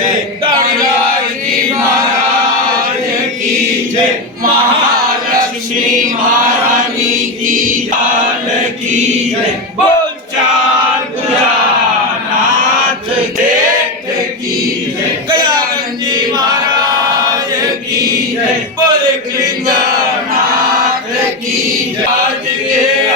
जय गणराज जी महाराज की जय महालक्ष्मी महारानी की लाल की जय बोल चार भुजानाथ जेठ की जय गयानंद जी महाराज की जय बोल कृंगनाथ की जय आज के